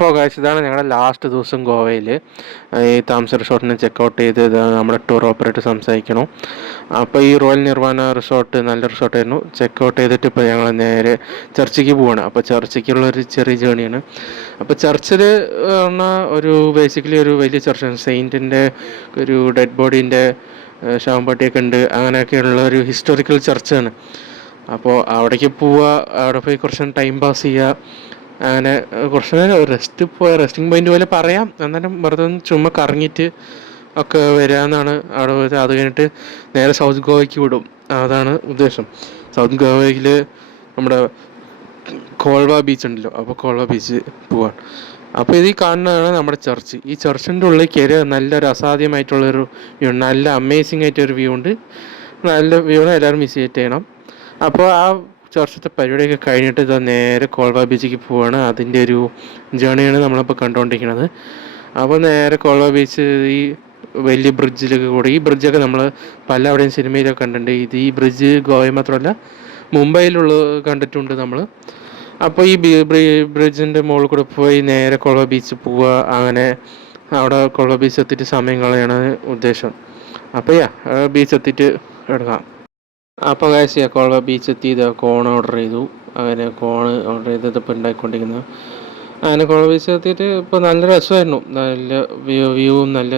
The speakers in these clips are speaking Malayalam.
അപ്പോൾ ഗൈസ് ഇതാണ് ഞങ്ങളുടെ ലാസ്റ്റ് ദിവസം ഗോവയിൽ. ഈ താമസ റിസോർട്ടിനെ ചെക്കൗട്ട് ചെയ്ത് നമ്മുടെ ടൂർ ഓപ്പറേറ്റർ സംസാരിക്കണം. അപ്പോൾ ഈ റോയൽ നിർവാന റിസോർട്ട് നല്ല റിസോർട്ടായിരുന്നു. ചെക്കൗട്ട് ചെയ്തിട്ട് ഇപ്പോൾ ഞങ്ങൾ നേരെ ചർച്ചിക്ക് പോവുകയാണ്. അപ്പോൾ ചർച്ചിക്കുള്ളൊരു ചെറിയ ജേണിയാണ്. അപ്പോൾ ചർച്ചിൽ പറഞ്ഞാൽ ബേസിക്കലി ഒരു വലിയ ചർച്ചാണ്. സെയിൻറ്റിൻ്റെ ഒരു ഡെഡ് ബോഡീൻ്റെ ശവപ്പെട്ടിയൊക്കെ ഉണ്ട്. അങ്ങനെയൊക്കെയുള്ള ഒരു ഹിസ്റ്റോറിക്കൽ ചർച്ചാണ്. അപ്പോൾ അവിടേക്ക് പോവുക, അവിടെ പോയി കുറച്ച് ടൈം പാസ് ചെയ്യുക, അങ്ങനെ കുറച്ച് നേരം റെസ്റ്റിംഗ് പോയിന്റ് പോലെ പറയാം. എന്നാലും വെറുതെ ഒന്ന് ചുമ്മാ കറങ്ങിയിട്ട് ഒക്കെ വരാമെന്നാണ് അവിടെ പോയത്. അത് കഴിഞ്ഞിട്ട് നേരെ സൗത്ത് ഗോവയ്ക്ക് വിടും. അതാണ് ഉദ്ദേശം. സൗത്ത് ഗോവയിൽ നമ്മുടെ കോൾവ ബീച്ച് ഉണ്ടല്ലോ, അപ്പോൾ കോൾവ ബീച്ച് പോവാൻ. അപ്പോൾ ഇത് കാണുന്നതാണ് നമ്മുടെ ചർച്ച്. ഈ ചർച്ചിൻ്റെ ഉള്ളിൽ കയറി നല്ലൊരു അസാധ്യമായിട്ടുള്ളൊരു വ്യൂ, നല്ല അമേസിങ് ആയിട്ടൊരു വ്യൂ ഉണ്ട്. നല്ല വ്യൂ ആണ്, എല്ലാവരും വിസിറ്റ് ചെയ്യണം. അപ്പോൾ ആ ചർച്ചത്തെ പരിപാടിയൊക്കെ കഴിഞ്ഞിട്ട് ഇത് നേരെ കോൾവ ബീച്ചിലേക്ക് പോവുകയാണ്. അതിൻ്റെ ഒരു ജേണിയാണ് നമ്മളിപ്പോൾ കണ്ടുകൊണ്ടിരിക്കുന്നത്. അപ്പോൾ നേരെ കോൾവ ബീച്ച് ഈ വലിയ ബ്രിഡ്ജിലൊക്കെ കൂടെ, ഈ ബ്രിഡ്ജൊക്കെ നമ്മൾ അവിടെയും സിനിമയിലൊക്കെ കണ്ടിട്ടുണ്ട്. ഈ ബ്രിഡ്ജ് ഗോവയിൽ മാത്രമല്ല മുംബൈയിലുള്ള കണ്ടിട്ടുണ്ട് നമ്മൾ. അപ്പോൾ ഈ ബ്രിഡ്ജിൻ്റെ മുകളിൽ കൂടെ പോയി നേരെ കോൾവ ബീച്ച് പോവുക. അങ്ങനെ അവിടെ കോൾവ ബീച്ച് എത്തിയിട്ട് സമയം കളയാണ് ഉദ്ദേശം. അപ്പോൾ ബീച്ച് എത്തിയിട്ട് എടുക്കാം. അപ്പോൾ കാശിയ കോൾവ ബീച്ച് എത്തി. കോൺ ഓർഡർ ചെയ്തു. അങ്ങനെ കോണ് ഓർഡർ ചെയ്തത് ഇപ്പോൾ ഉണ്ടാക്കിക്കൊണ്ടിരിക്കുന്നത്. അങ്ങനെ കോൾവ ബീച്ച് എത്തിയിട്ട് ഇപ്പോൾ നല്ല രസമായിരുന്നു. നല്ല വ്യൂവും നല്ല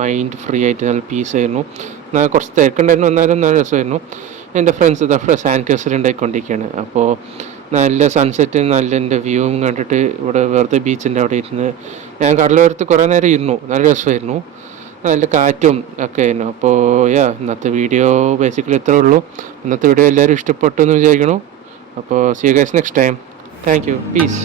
മൈൻഡ് ഫ്രീ ആയിട്ട് നല്ല പീസായിരുന്നു. കുറച്ച് തിരക്കുണ്ടായിരുന്നു, എന്നാലും നല്ല രസമായിരുന്നു. എൻ്റെ ഫ്രണ്ട്സ് സാനിറ്റൈസർ ഉണ്ടായിക്കൊണ്ടിരിക്കുകയാണ്. അപ്പോൾ നല്ല സൺസെറ്റ്, നല്ല എൻ്റെ വ്യൂവും കണ്ടിട്ട് ഇവിടെ വെറുതെ ബീച്ചിൻ്റെ അവിടെ ഇരുന്ന് ഞാൻ കടലോരത്ത് കുറേ നേരം ഇരുന്നു. നല്ല രസമായിരുന്നു, നല്ല കാറ്റും ഒക്കെ ആയിരുന്നു. അപ്പോൾ ഇന്നത്തെ വീഡിയോ ബേസിക്കലി ഇത്രേ ഉള്ളൂ. ഇന്നത്തെ വീഡിയോ എല്ലാവരും ഇഷ്ടപ്പെട്ടു എന്ന് വിചാരിക്കുന്നു. അപ്പോൾ see you guys next time. Thank you. Piece.